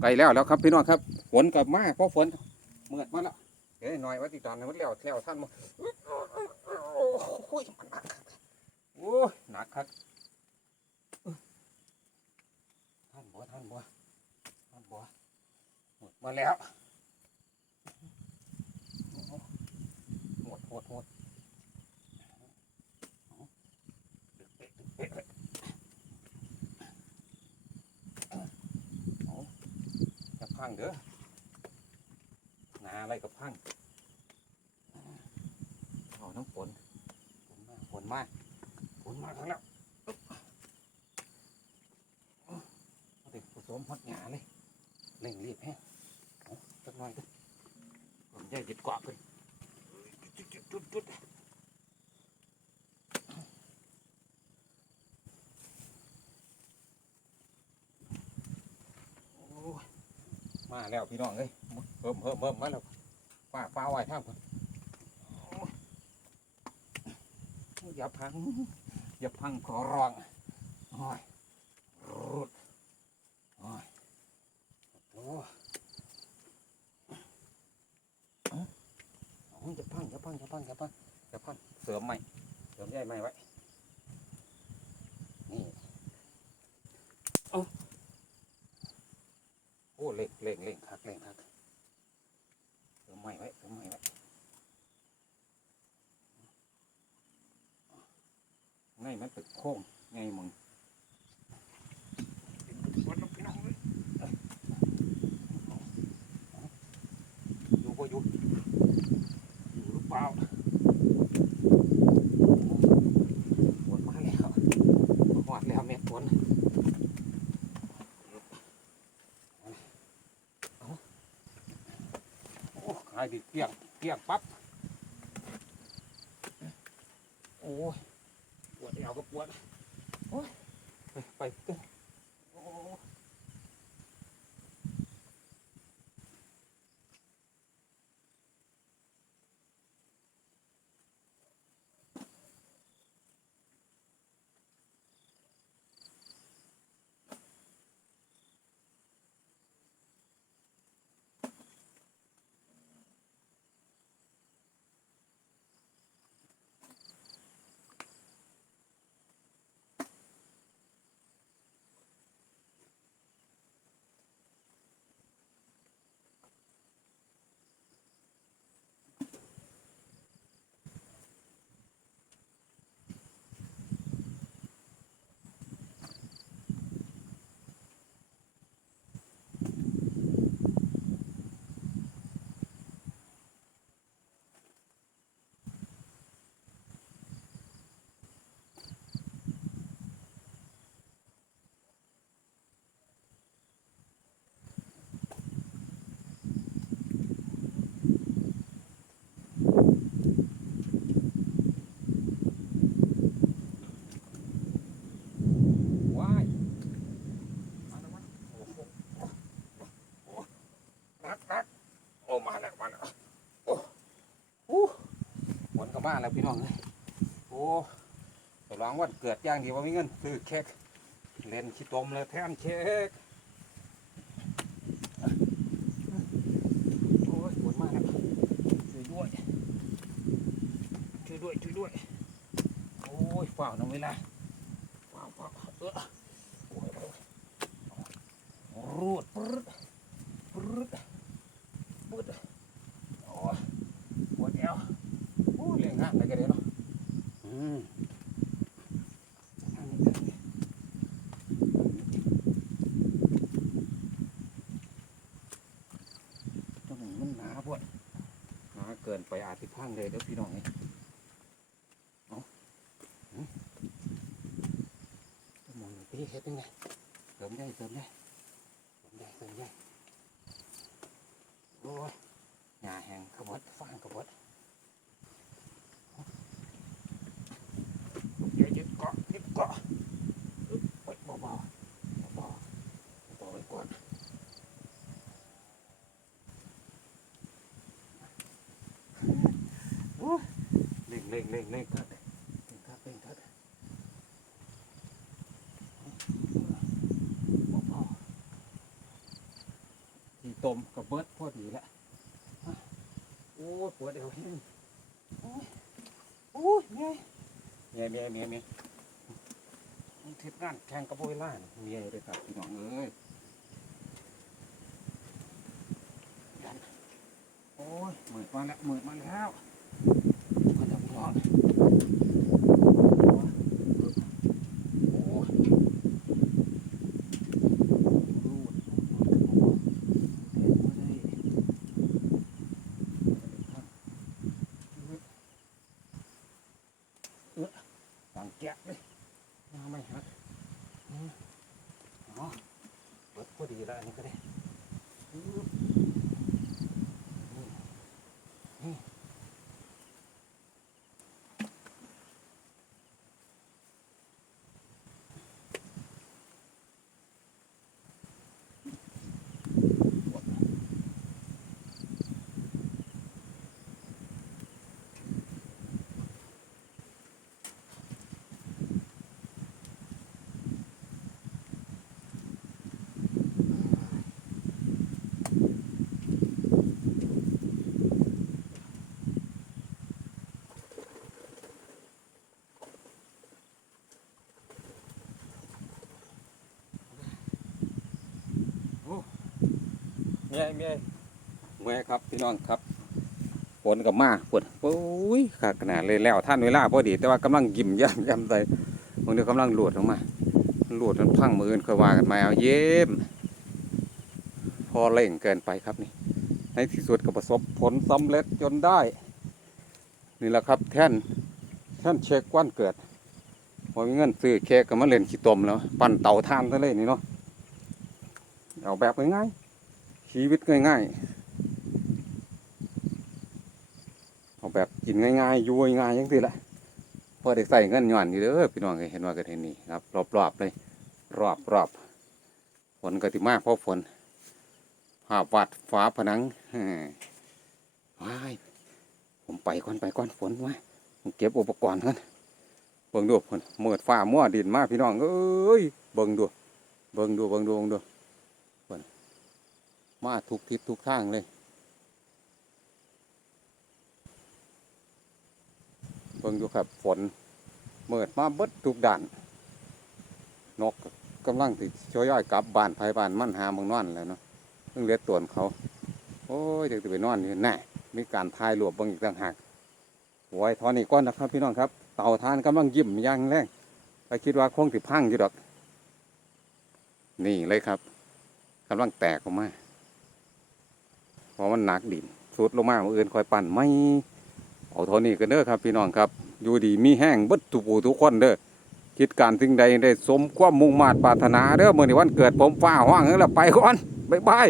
ไกลแล้วแล้วครับพี่น้องครับฝนกลับมาเพราะฝนเมื่อมาแล้วเดี๋ยวหน่อยว่าติดตอนนั้นมันแล้วแล้วท่านมาโอ้ยมันหนักครับโอ้ยหนักครับท่านบัวท่านบัวท่านบัวหมดมาแล้วหมดหมดหมดกเป๊ะดึกเป๊ะเลย จะพั งเด้อหนาอะไรกับพังเอาน้ำฝนฝนมาฝนมาฝนมาทั้งแล้วอึ๊บเอาด็กผสมฮอดหงาเลยเร่งรีบแฮะเอาสักหน่อยก็ผมจะหยิบกว่าขึ้นจุดจุดจุดจุดโอ้ย มาแล้วพี่น้องเอ้ยเพิ่มเพิ่มเพิ่มมาแล้วฟ้าฟ้าไว้ท่าคนอย่าพัง อย่าพังขอร้องโอ้ยรูดโอ้ยโอ้เอ้าเอาอย่าพังอย่าพังอย่าพังอย่าพังอย่าพังเสริมใหม่เสริมใหญ่ใหม่ไว้นี่เอาโอ้เล่งเล่งเล่งคักเล่งคักเสริมใหม่ไว้เสริมใหม่ไว้ไง มันเป็นโค้งไงมึงอยู่ก็อยู่อยู่หรือเปล่าฝนมาแล้วหอดแล้วเม็ดฝนเอาโอ้ขายดิเกลี้ยงเกลี้ยงปั๊บโอ้ย ปวดเอวก็ปวดโอ้ยไปไปเต้นโอ้ว้ายมาแล้วมาโอ้โหโอ้นักนักโอ้มาแล้วมาแล้วโอ้โหฝนก็ มาแล้วพี่น้องเลยโอ้ตกลงวันเกิดอย่างดีว่ามีเงินซื้อเค้กเล่นขี้ตมเลยแทนเค้กโอ้ยฝนมาแล้วช่วยด้วยช่วยด้วยช่วยด้วย โอ้ยฝ่าน้ำเวลาฝ่าฝ่าเออโอ้ยอ้ยรูดปรึดปรึดปรึดโอ้ยปวดเอวโอ้ย เลี้ยงงานไปกันเลยเนาะอืมต้นนี้มันหนาพวดหนาเกินไปอาจจะพังเลยเด้อพี่น้องนี่เอาหืมต้นมองนี่พี่เฮ็ดยังไงเสริมได้เสริมได้เสริมได้เสริมได้โอ้ยหญ้าแห้งขบวดฟางขบวดยวยึดเกาะยึดเกาะอึ๊บโอ๊ยเบาๆเบาๆเบาๆไว้ก่อน เร่งเร่งเร่งเร่งครับเร่งครับเร่งครับเบาที่ตมกับเบิดพอดีแล้วฮะโอ้ยปวดเอวแห้งโอ้ยโอ้ยเมียเมียเมียเมียเมียมันเทศงานแข่งกับเวลาน่ะเมียเลยครับพี่น้องเอ้ยยันโอ้ยหมื่นมาแล้วหมื่นมาแล้วมาแล้วพี่น้อ งโอ้ยต่างแกะเลยมาไม่ฮักอ๋อเปิดพอดีแล้วอันนี้ก็ได้ มียเมียเมียครับพี่น้องครับฝนกับมาฝนโอ้ยขาดขนาดเลยแล้วท่านเวลาพอดี แต่ว่ากำลังยิ้มย่ำย่ำใจบางเดีกำลังหลวดออกมาหลวดมันพังมืออนเคยว่ากันมาเอาเย็มพอเร่งเกินไปครับนี่ ในที่สุดก็ประสบผลสำเร็จจนได้ นี่แหละครับแท่นแท่นเช็ควันเกิดพอมีเงินซื้อเค้กก็มาเล่นขี้ตมแล้ว ปั่นเตาท่านซะเลยนี่เนาะเอาแบบง่ายๆ ชีวิตง่ายๆเอาแบบกินง่ายๆยู่ง่ายยังสิละพอได้ใส่เงินหย่อนอยู่เด้อพี่น้องเห็นว่ากันเห็นนี่ครับรอบๆเลยรอบๆฝนก็ติมากเพราะฝนภาพวาดฝาผนังเฮ้ยว้ายผมไปก่อนไปก่อนฝนมาผมเก็บอุปกรณ์ก่อนเบิ่งดูฝนเมิดฟ้ามั่วดินมากพี่น้องเอ้ยเบิ่งดูเบิ่งดูเบิ่งดูเบิ่งดู มาทุกทิศทุกทางเลยเบิ่งดูครับฝนเมิดมาเบิดทุกด่านนกกำลังติดช่วยย่อยกลับบ้านภายบ้านมั่นหาเมืองนอนแล้วเนาะเพิ่งเลียดตวนเขา โอ้ยจะไปนอนอยู่แน่มีการทายรวบบางอีกต่างหากไว้ทอนอีกก้อนนะครับพี่น้องครับ เต่าทานกำลังยิ้มย่างแรงไปคิดว่าคงติดพังอยู่ดอก นี่เลยครับกำลังแตกออกมา เพราะมันหนักดินสุดลงมาเอื่นคอยปั่นไม่เอาเท่านี้กันเด้อครับ พี่น้องครับ อยู่ดีมีแห้งบัดทุกผู้ทุกคนเด้อคิดการสิ่งใดได้สมความมุ่งมา่ปรารถนาเด้อเมื่อในวันเกิดผมฟ้าห้างแล้วไปก่อนบ๊ายบาย